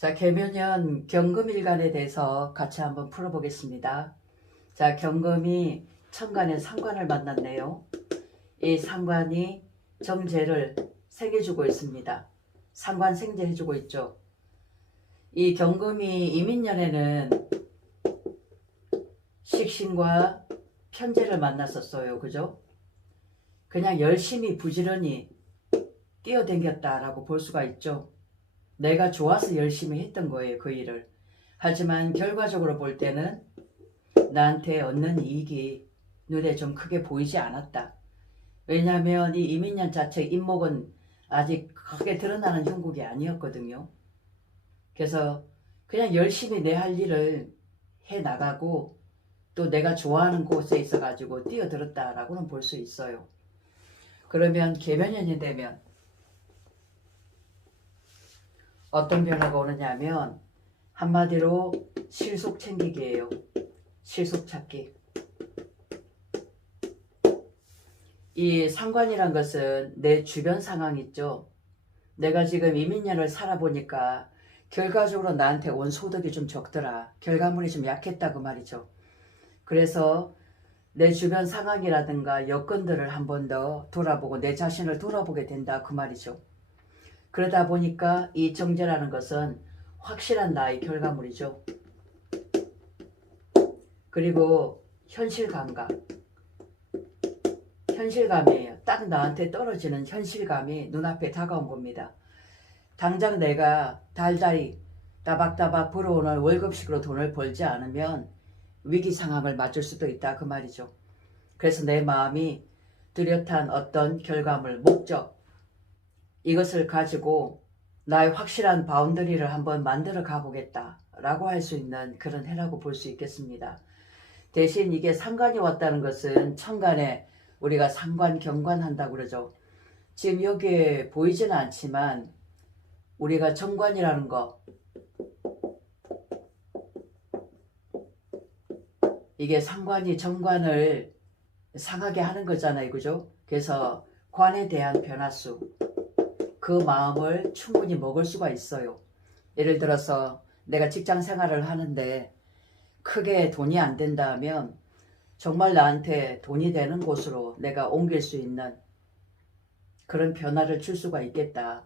자, 개묘년 경금일간에 대해서 같이 한번 풀어보겠습니다. 자, 경금이 천간의 상관을 만났네요. 이 상관이 정제를 생해주고 있습니다. 상관 생제해주고 있죠. 이 경금이 이민년에는 식신과 편제를 만났었어요. 그죠? 그냥 열심히 부지런히 뛰어댕겼다라고 볼 수가 있죠. 내가 좋아서 열심히 했던 거예요. 그 일을. 하지만 결과적으로 볼 때는 나한테 얻는 이익이 눈에 좀 크게 보이지 않았다. 왜냐하면 이 이민년 자체 인목은 아직 크게 드러나는 형국이 아니었거든요. 그래서 그냥 열심히 내 할 일을 해 나가고 또 내가 좋아하는 곳에 있어가지고 뛰어들었다라고는 볼 수 있어요. 그러면 개면연이 되면 어떤 변화가 오느냐면 한마디로 실속 챙기기예요. 실속 찾기. 이 상관이란 것은 내 주변 상황 있죠. 내가 지금 이민년을 살아보니까 결과적으로 나한테 온 소득이 좀 적더라. 결과물이 좀 약했다 그 말이죠. 그래서 내 주변 상황이라든가 여건들을 한 번 더 돌아보고 내 자신을 돌아보게 된다 그 말이죠. 그러다 보니까 이 정제라는 것은 확실한 나의 결과물이죠. 그리고 현실 감각. 현실감이에요. 딱 나한테 떨어지는 현실감이 눈앞에 다가온 겁니다. 당장 내가 달달이 따박따박 벌어오는 월급식으로 돈을 벌지 않으면 위기 상황을 맞을 수도 있다 그 말이죠. 그래서 내 마음이 뚜렷한 어떤 결과물, 목적 이것을 가지고 나의 확실한 바운더리를 한번 만들어 가보겠다 라고 할 수 있는 그런 해라고 볼 수 있겠습니다. 대신 이게 상관이 왔다는 것은 천간에 우리가 상관 경관한다고 그러죠. 지금 여기에 보이지는 않지만 우리가 정관이라는 거 이게 상관이 정관을 상하게 하는 거잖아요. 그죠? 그래서 관에 대한 변화수 그 마음을 충분히 먹을 수가 있어요. 예를 들어서 내가 직장 생활을 하는데 크게 돈이 안 된다면 정말 나한테 돈이 되는 곳으로 내가 옮길 수 있는 그런 변화를 줄 수가 있겠다.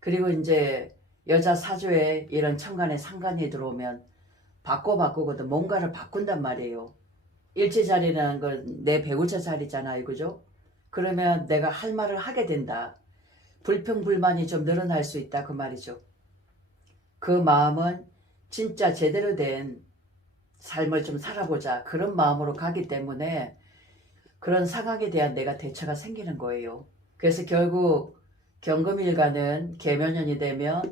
그리고 이제 여자 사주에 이런 천간에 상관이 들어오면 바꿔 바꾸거든 뭔가를 바꾼단 말이에요. 일제 자리라는 건 내 배우자 자리잖아요. 그죠? 그러면 내가 할 말을 하게 된다. 불평불만이 좀 늘어날 수 있다. 그 말이죠. 그 마음은 진짜 제대로 된 삶을 좀 살아보자. 그런 마음으로 가기 때문에 그런 상황에 대한 내가 대처가 생기는 거예요. 그래서 결국 경금일가는 개면연이 되면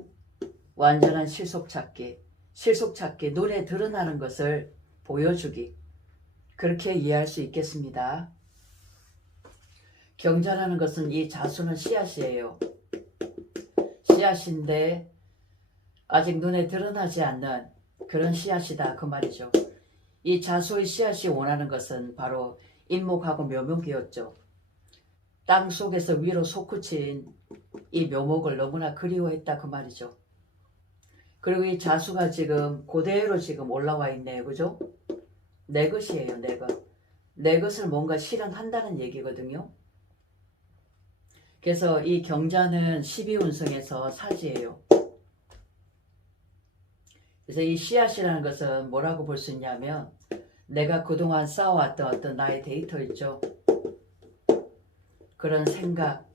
완전한 실속 찾기, 실속 찾기, 눈에 드러나는 것을 보여주기. 그렇게 이해할 수 있겠습니다. 경자라는 것은 이 자수는 씨앗이에요. 씨앗인데 아직 눈에 드러나지 않는 그런 씨앗이다 그 말이죠. 이 자수의 씨앗이 원하는 것은 바로 인목하고 묘목이었죠. 땅 속에서 위로 솟구친 이 묘목을 너무나 그리워했다 그 말이죠. 그리고 이 자수가 지금 그대로 지금 올라와 있네요. 그죠? 내 것이에요. 내 것. 내 것을 뭔가 실현한다는 얘기거든요. 그래서 이 경자는 12운성에서 사지예요. 그래서 이 씨앗이라는 것은 뭐라고 볼 수 있냐면 내가 그동안 쌓아왔던 어떤 나의 데이터 있죠. 그런 생각,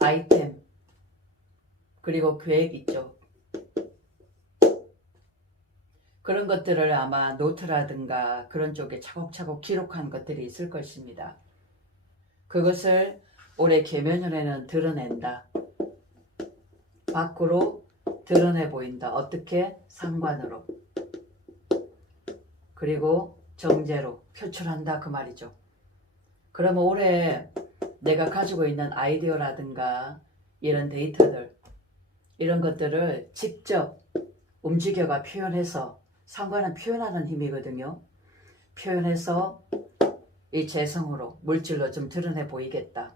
아이템, 그리고 계획 있죠. 그런 것들을 아마 노트라든가 그런 쪽에 차곡차곡 기록한 것들이 있을 것입니다. 그것을 올해 개면연에는 드러낸다. 밖으로 드러내 보인다. 어떻게? 상관으로. 그리고 정제로 표출한다. 그 말이죠. 그러면 올해 내가 가지고 있는 아이디어라든가 이런 데이터들, 이런 것들을 직접 움직여가 표현해서 상관은 표현하는 힘이거든요. 표현해서 이 재성으로 물질로 좀 드러내 보이겠다.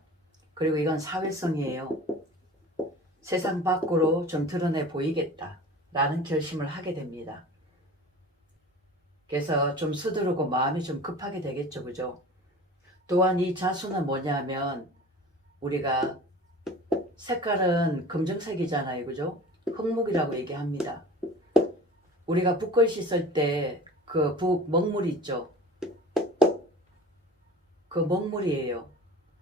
그리고 이건 사회성이에요. 세상 밖으로 좀 드러내 보이겠다. 라는 결심을 하게 됩니다. 그래서 좀 서두르고 마음이 좀 급하게 되겠죠. 그죠? 또한 이 자수는 뭐냐면 우리가 색깔은 검정색이잖아요. 그죠? 흑목이라고 얘기합니다. 우리가 붓글 씻을 때 그 붓 먹물 있죠? 그 먹물이에요.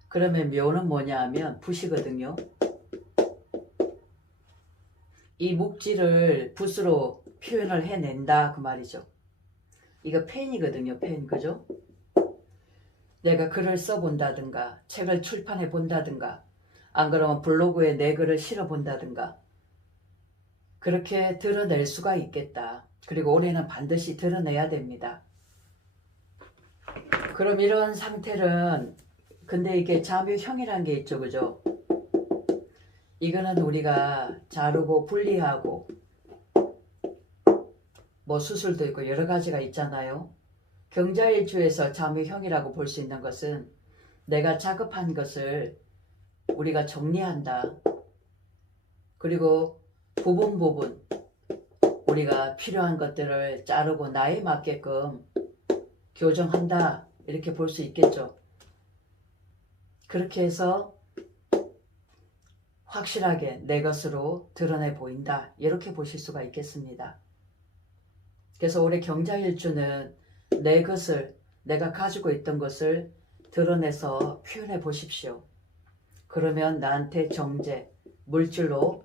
그러면 묘는 뭐냐 하면 붓이거든요. 이 묵지를 붓으로 표현을 해낸다 그 말이죠. 이거 펜이거든요. 펜 그죠? 내가 글을 써본다든가 책을 출판해 본다든가 안 그러면 블로그에 내 글을 실어 본다든가 그렇게 드러낼 수가 있겠다. 그리고 올해는 반드시 드러내야 됩니다. 그럼 이런 상태는 근데 이게 자묘형이라는 게 있죠. 그죠? 이거는 우리가 자르고 분리하고 뭐 수술도 있고 여러 가지가 있잖아요. 경자일주에서 자묘형이라고 볼 수 있는 것은 내가 작업한 것을 우리가 정리한다. 그리고 부분 부분 우리가 필요한 것들을 자르고 나에 맞게끔 교정한다. 이렇게 볼 수 있겠죠. 그렇게 해서 확실하게 내 것으로 드러내 보인다. 이렇게 보실 수가 있겠습니다. 그래서 올해 경자일주는 내 것을, 내가 가지고 있던 것을 드러내서 표현해 보십시오. 그러면 나한테 정제, 물질로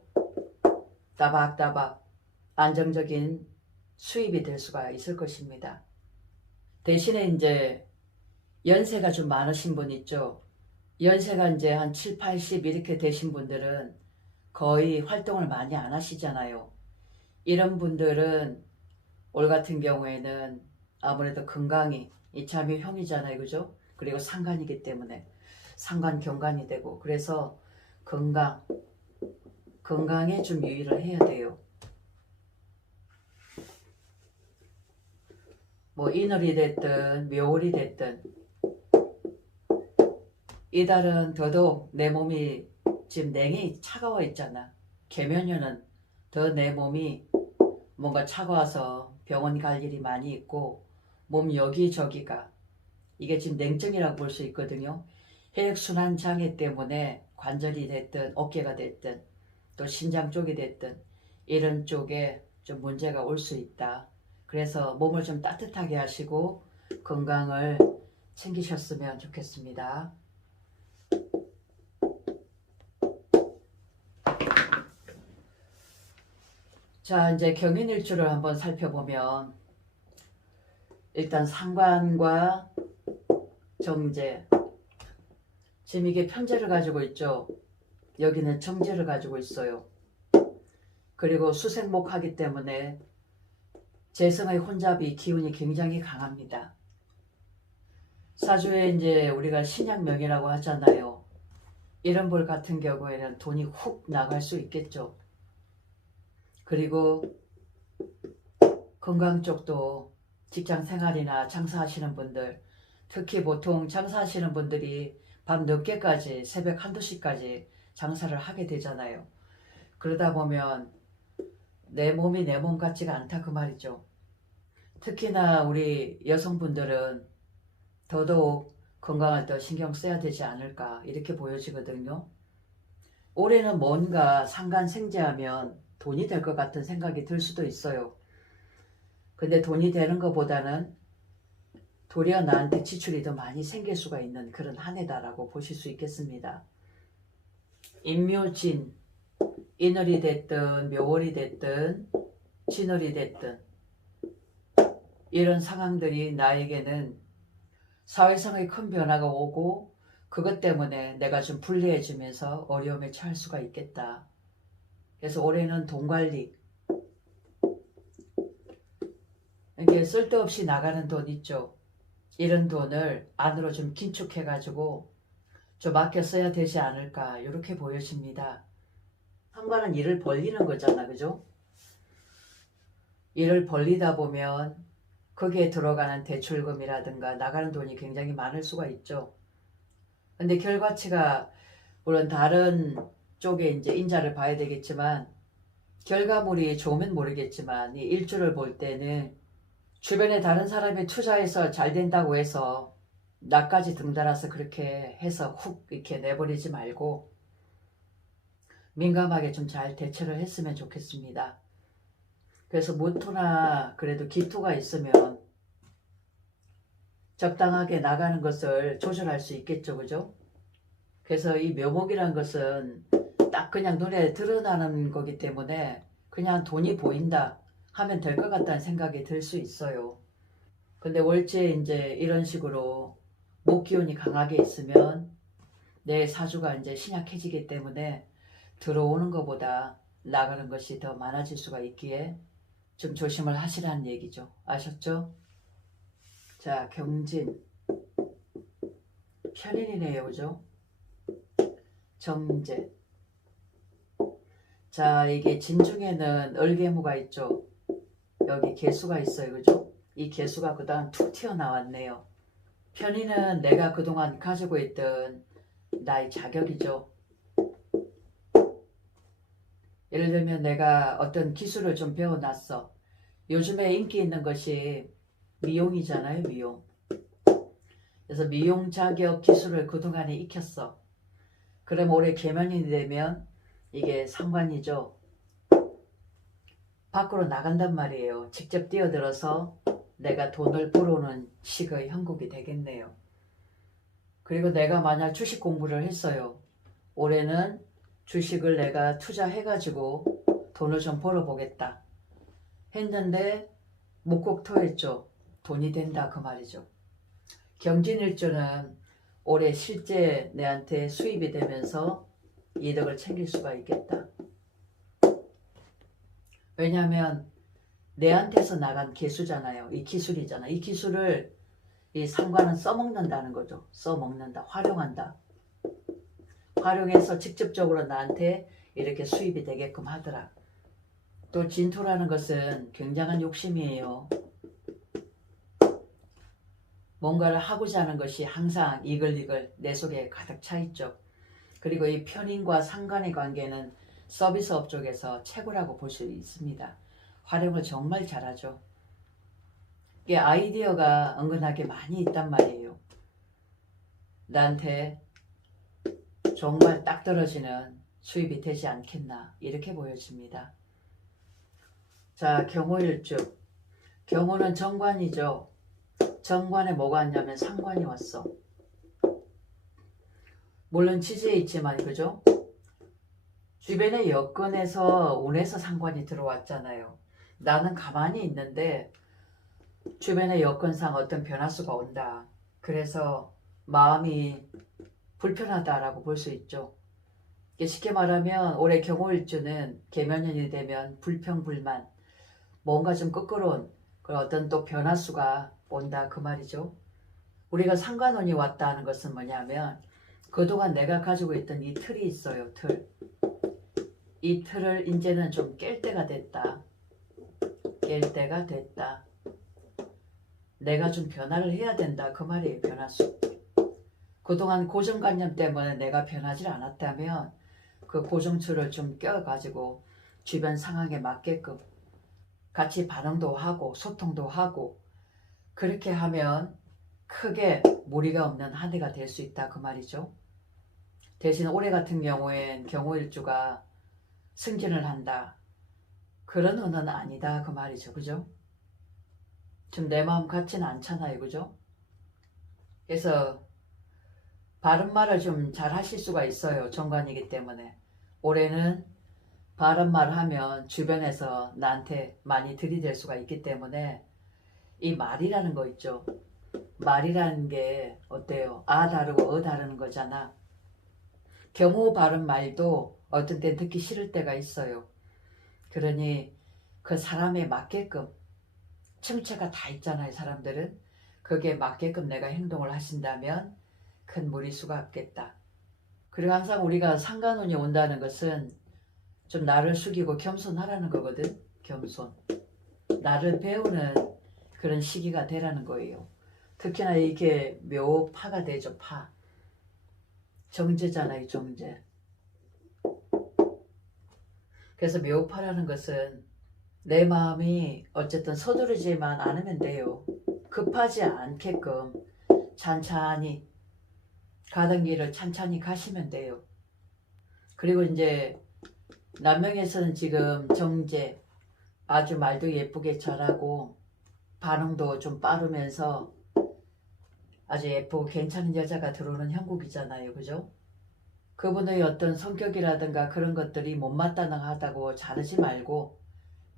따박따박 안정적인 수입이 될 수가 있을 것입니다. 대신에 이제 연세가 좀 많으신 분 있죠. 연세가 이제 한 7, 80 이렇게 되신 분들은 거의 활동을 많이 안 하시잖아요. 이런 분들은 올 같은 경우에는 아무래도 건강이 이참이 형이잖아요. 그죠? 그리고 상관이기 때문에 상관 경관이 되고 그래서 건강 건강에 좀 유의를 해야 돼요. 뭐 인월이 됐든 묘월이 됐든 이달은 더더욱 내 몸이 지금 냉이 차가워 있잖아. 개면여는 더내 몸이 뭔가 차가워서 병원 갈 일이 많이 있고 몸 여기저기가 이게 지금 냉증이라고 볼 수 있거든요. 혈액순환 장애 때문에 관절이 됐든 어깨가 됐든 또 신장 쪽이 됐든 이런 쪽에 좀 문제가 올 수 있다. 그래서 몸을 좀 따뜻하게 하시고 건강을 챙기셨으면 좋겠습니다. 자, 이제 경인일주를 한번 살펴보면 일단 상관과 정제 이게 편제를 가지고 있죠. 여기는 정제를 가지고 있어요. 그리고 수생목하기 때문에 재성의 혼잡이 기운이 굉장히 강합니다. 사주에 이제 우리가 신약명이라고 하잖아요. 이런 볼 같은 경우에는 돈이 훅 나갈 수 있겠죠. 그리고 건강 쪽도 직장 생활이나 장사하시는 분들, 특히 보통 장사하시는 분들이 밤 늦게까지 새벽 한두 시까지 장사를 하게 되잖아요. 그러다 보면 내 몸이 내 몸 같지가 않다 그 말이죠. 특히나 우리 여성분들은 더더욱 건강을 더 신경 써야 되지 않을까 이렇게 보여지거든요. 올해는 뭔가 상간 생제하면 돈이 될 것 같은 생각이 들 수도 있어요. 근데 돈이 되는 것보다는 도리어 나한테 지출이 더 많이 생길 수가 있는 그런 한 해다라고 보실 수 있겠습니다. 인묘진, 인월이 됐든 묘월이 됐든 진월이 됐든 이런 상황들이 나에게는 사회성의 큰 변화가 오고 그것 때문에 내가 좀 불리해지면서 어려움에 처할 수가 있겠다. 그래서 올해는 돈 관리 이게 쓸데없이 나가는 돈 있죠. 이런 돈을 안으로 좀 긴축해 가지고 좀 아껴 써야 되지 않을까 이렇게 보여집니다. 상관은 일을 벌리는 거잖아, 그죠? 일을 벌리다 보면 거기에 들어가는 대출금이라든가 나가는 돈이 굉장히 많을 수가 있죠. 근데 결과치가 물론 다른 쪽에 이제 인자를 봐야 되겠지만 결과물이 좋으면 모르겠지만 이 일주를 볼 때는 주변에 다른 사람이 투자해서 잘 된다고 해서 나까지 등달아서 그렇게 해서 훅 이렇게 내버리지 말고 민감하게 좀 잘 대처를 했으면 좋겠습니다. 그래서 모토나 그래도 기토가 있으면 적당하게 나가는 것을 조절할 수 있겠죠, 그죠? 그래서 이 묘목이란 것은 딱 그냥 눈에 드러나는 거기 때문에 그냥 돈이 보인다 하면 될 것 같다는 생각이 들 수 있어요. 근데 월지에 이제 이런 식으로 목 기운이 강하게 있으면 내 사주가 이제 신약해지기 때문에 들어오는 것보다 나가는 것이 더 많아질 수가 있기에 좀 조심을 하시라는 얘기죠. 아셨죠? 자, 경진. 편인이네요, 그죠? 정제. 자, 이게 진중에는 얼개무가 있죠. 여기 개수가 있어요, 그죠? 이 개수가 그다음 툭 튀어나왔네요. 편인은 내가 그동안 가지고 있던 나의 자격이죠. 예를 들면 내가 어떤 기술을 좀 배워놨어. 요즘에 인기 있는 것이 미용이잖아요, 미용. 그래서 미용 자격 기술을 그동안에 익혔어. 그럼 올해 개면이 되면 이게 상관이죠. 밖으로 나간단 말이에요. 직접 뛰어들어서 내가 돈을 벌어오는 식의 형국이 되겠네요. 그리고 내가 만약 주식 공부를 했어요. 올해는 주식을 내가 투자해가지고 돈을 좀 벌어보겠다. 했는데 목곡 토했죠. 돈이 된다 그 말이죠. 경진일주는 올해 실제 내한테 수입이 되면서 이득을 챙길 수가 있겠다. 왜냐하면 내한테서 나간 개수잖아요. 이 기술이잖아. 이 기술을 이 상관은 써먹는다는 거죠. 써먹는다. 활용한다. 활용해서 직접적으로 나한테 이렇게 수입이 되게끔 하더라. 또 진토라는 것은 굉장한 욕심이에요. 뭔가를 하고자 하는 것이 항상 이글이글 내 속에 가득 차 있죠. 그리고 이 편인과 상관의 관계는 서비스업 쪽에서 최고라고 볼 수 있습니다. 활용을 정말 잘하죠. 이게 아이디어가 은근하게 많이 있단 말이에요. 나한테 정말 딱 떨어지는 수입이 되지 않겠나 이렇게 보여집니다. 자 경호일주 경호는 정관이죠. 정관에 뭐가 왔냐면 상관이 왔어. 물론 지지에 있지만 그죠? 주변의 여건에서 운에서 상관이 들어왔잖아요. 나는 가만히 있는데 주변의 여건상 어떤 변화수가 온다. 그래서 마음이 불편하다라고 볼 수 있죠. 쉽게 말하면 올해 경호일주는 개면년이 되면 불평불만 뭔가 좀 끄끄러운 그런 어떤 또 변화수가 온다 그 말이죠. 우리가 상관원이 왔다 하는 것은 뭐냐면 그동안 내가 가지고 있던 이 틀이 있어요 틀. 이 틀을 이제는 좀 깰 때가 됐다. 깰 때가 됐다. 내가 좀 변화를 해야 된다 그 말이에요 변화수. 그동안 고정관념 때문에 내가 변하지 않았다면 그 고정추를 좀 껴가지고 주변 상황에 맞게끔 같이 반응도 하고 소통도 하고 그렇게 하면 크게 무리가 없는 한 해가 될 수 있다 그 말이죠. 대신 올해 같은 경우엔 경호일주가 승진을 한다. 그런 의는 아니다 그 말이죠. 그죠? 지금 내 마음 같지는 않잖아요. 그죠? 그래서 바른 말을 좀 잘 하실 수가 있어요. 정관이기 때문에. 올해는 바른 말을 하면 주변에서 나한테 많이 들이댈 수가 있기 때문에 이 말이라는 거 있죠. 말이라는 게 어때요? 아 다르고 어 다르는 거잖아. 경호 바른 말도 어떤 때 듣기 싫을 때가 있어요. 그러니 그 사람에 맞게끔 청체가 다 있잖아요. 사람들은 거기에 맞게끔 내가 행동을 하신다면 큰 무리수가 없겠다. 그리고 항상 우리가 상관운이 온다는 것은 좀 나를 숙이고 겸손하라는 거거든. 겸손. 나를 배우는 그런 시기가 되라는 거예요. 특히나 이게 묘파가 되죠, 파. 정제잖아요, 정제. 그래서 묘파라는 것은 내 마음이 어쨌든 서두르지만 않으면 돼요. 급하지 않게끔 찬찬히 가던 길을 찬찬히 가시면 돼요. 그리고 이제 남명에서는 지금 정제 아주 말도 예쁘게 잘하고 반응도 좀 빠르면서 아주 예쁘고 괜찮은 여자가 들어오는 형국이잖아요. 그죠? 그분의 어떤 성격이라든가 그런 것들이 못마땅하다고 자르지 말고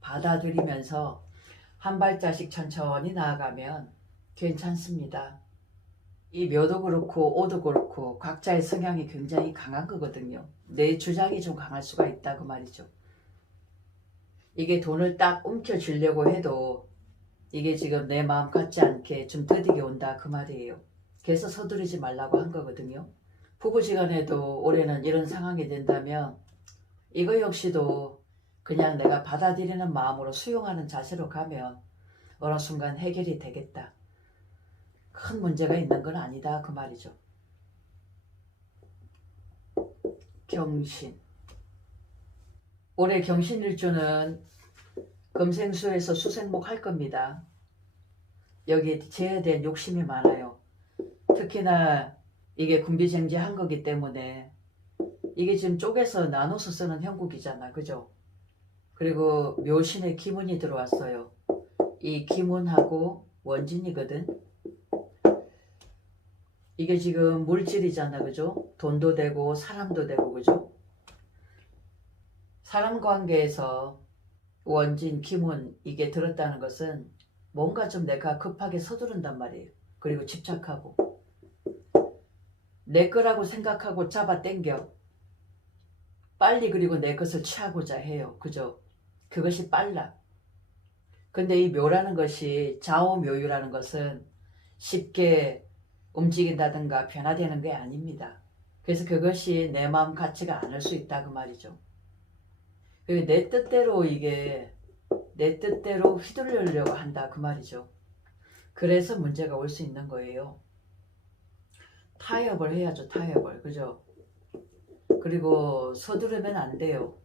받아들이면서 한 발자씩 천천히 나아가면 괜찮습니다. 이 묘도 그렇고 오도 그렇고 각자의 성향이 굉장히 강한 거거든요. 내 주장이 좀 강할 수가 있다 그 말이죠. 이게 돈을 딱 움켜쥐려고 해도 이게 지금 내 마음 같지 않게 좀 더디게 온다 그 말이에요. 그래서 서두르지 말라고 한 거거든요. 부부지간에도 올해는 이런 상황이 된다면 이거 역시도 그냥 내가 받아들이는 마음으로 수용하는 자세로 가면 어느 순간 해결이 되겠다. 큰 문제가 있는 건 아니다 그 말이죠. 경신 올해 경신일주는 금생수에서 수생목 할 겁니다. 여기에 제어된 욕심이 많아요. 특히나 이게 군비쟁제한 거기 때문에 이게 지금 쪼개서 나눠서 쓰는 형국이잖아. 그죠? 그리고 묘신의 기문이 들어왔어요. 이 기문하고 원진이거든. 이게 지금 물질이잖아. 그죠? 돈도 되고 사람도 되고 그죠? 사람 관계에서 원진, 기문 이게 들었다는 것은 뭔가 좀 내가 급하게 서두른단 말이에요. 그리고 집착하고 내 거라고 생각하고 잡아 당겨 빨리 그리고 내 것을 취하고자 해요. 그죠? 그것이 빨라. 근데 이 묘라는 것이 좌우묘유라는 것은 쉽게 움직인다든가 변화되는 게 아닙니다. 그래서 그것이 내 마음 같지가 않을 수 있다 그 말이죠. 그내 뜻대로 이게 내 뜻대로 휘둘리려고 한다 그 말이죠. 그래서 문제가 올 수 있는 거예요. 타협을 해야죠 타협을 그죠? 그리고 서두르면 안 돼요.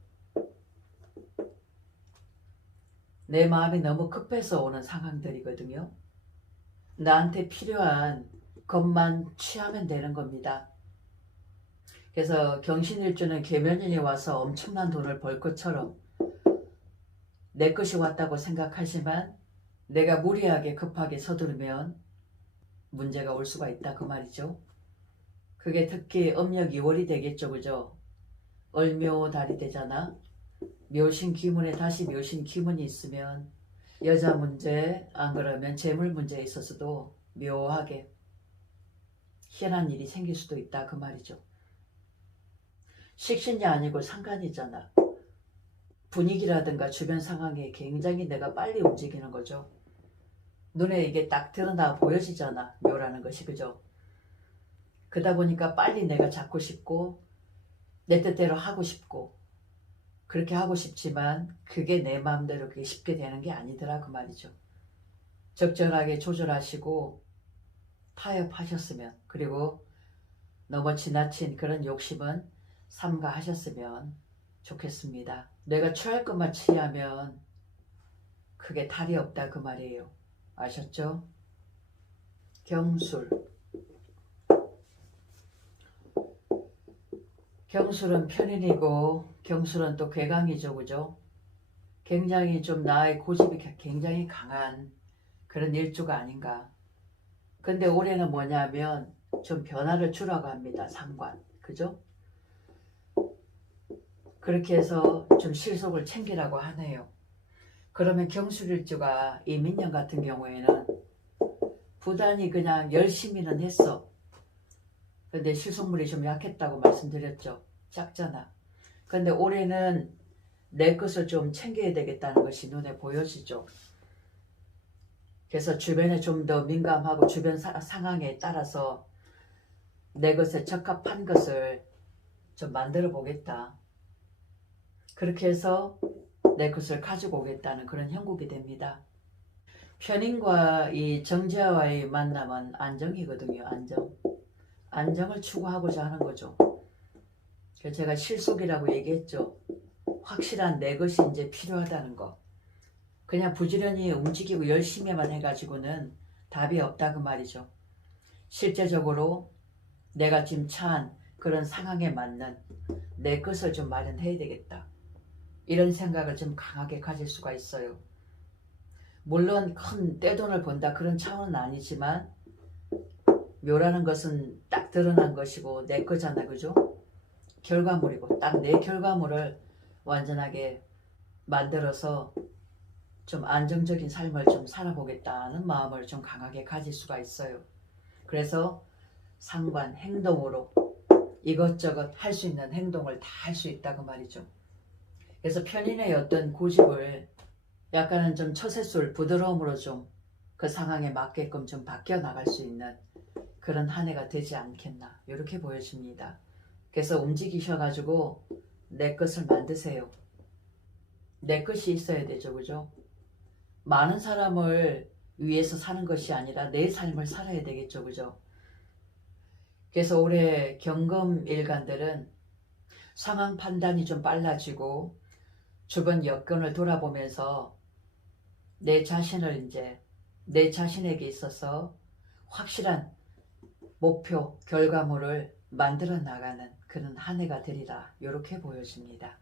내 마음이 너무 급해서 오는 상황들이거든요. 나한테 필요한 것만 취하면 되는 겁니다. 그래서 경신일주는 계면인이 와서 엄청난 돈을 벌 것처럼 내 것이 왔다고 생각하지만 내가 무리하게 급하게 서두르면 문제가 올 수가 있다 그 말이죠. 그게 특히 음력 2월이 되겠죠 그죠? 얼묘달이 되잖아. 묘신 기문에 다시 묘신 기문이 있으면 여자 문제 안 그러면 재물 문제에 있어서도 묘하게 희한한 일이 생길 수도 있다 그 말이죠. 식신이 아니고 상관이잖아. 분위기라든가 주변 상황에 굉장히 내가 빨리 움직이는 거죠. 눈에 이게 딱 드러나 보여지잖아. 묘라는 것이 그죠? 그러다 보니까 빨리 내가 잡고 싶고 내 뜻대로 하고 싶고 그렇게 하고 싶지만 그게 내 마음대로 그게 쉽게 되는 게 아니더라 그 말이죠. 적절하게 조절하시고 타협하셨으면 그리고 너무 지나친 그런 욕심은 삼가하셨으면 좋겠습니다. 내가 취할 것만 취하면 그게 탈이 없다 그 말이에요. 아셨죠? 경술 경술은 편인이고 경술은 또 괴강이죠 그죠? 굉장히 좀 나의 고집이 굉장히 강한 그런 일주가 아닌가 근데 올해는 뭐냐면 좀 변화를 주라고 합니다 상관 그죠? 그렇게 해서 좀 실속을 챙기라고 하네요. 그러면 경술일주가 이 민년 같은 경우에는 부단히 그냥 열심히는 했어. 근데 실속물이 좀 약했다고 말씀드렸죠. 작잖아. 근데 올해는 내 것을 좀 챙겨야 되겠다는 것이 눈에 보여지죠. 그래서 주변에 좀 더 민감하고 주변 사, 상황에 따라서 내 것에 적합한 것을 좀 만들어 보겠다. 그렇게 해서 내 것을 가지고 오겠다는 그런 형국이 됩니다. 편인과 이 정제와의 만남은 안정이거든요. 안정. 안정을 추구하고자 하는 거죠. 제가 실속이라고 얘기했죠. 확실한 내 것이 이제 필요하다는 거. 그냥 부지런히 움직이고 열심히만 해가지고는 답이 없다 그 말이죠. 실제적으로 내가 지금 처한 그런 상황에 맞는 내 것을 좀 마련해야 되겠다. 이런 생각을 좀 강하게 가질 수가 있어요. 물론 큰 떼돈을 번다 그런 차원은 아니지만 묘라는 것은 딱 드러난 것이고 내 거잖아 그죠? 결과물이고 딱 내 결과물을 완전하게 만들어서 좀 안정적인 삶을 좀 살아보겠다는 마음을 좀 강하게 가질 수가 있어요. 그래서 상관 행동으로 이것저것 할 수 있는 행동을 다 할 수 있다고 말이죠. 그래서 편인의 어떤 고집을 약간은 좀 처세술 부드러움으로 좀 그 상황에 맞게끔 좀 바뀌어 나갈 수 있는 그런 한 해가 되지 않겠나 이렇게 보여집니다. 그래서 움직이셔가지고 내 것을 만드세요. 내 것이 있어야 되죠, 그죠? 많은 사람을 위해서 사는 것이 아니라 내 삶을 살아야 되겠죠, 그죠? 그래서 올해 경금 일간들은 상황 판단이 좀 빨라지고 주변 여건을 돌아보면서 내 자신을 이제 내 자신에게 있어서 확실한 목표, 결과물을 만들어 나가는 그런 한 해가 되리라 이렇게 보여집니다.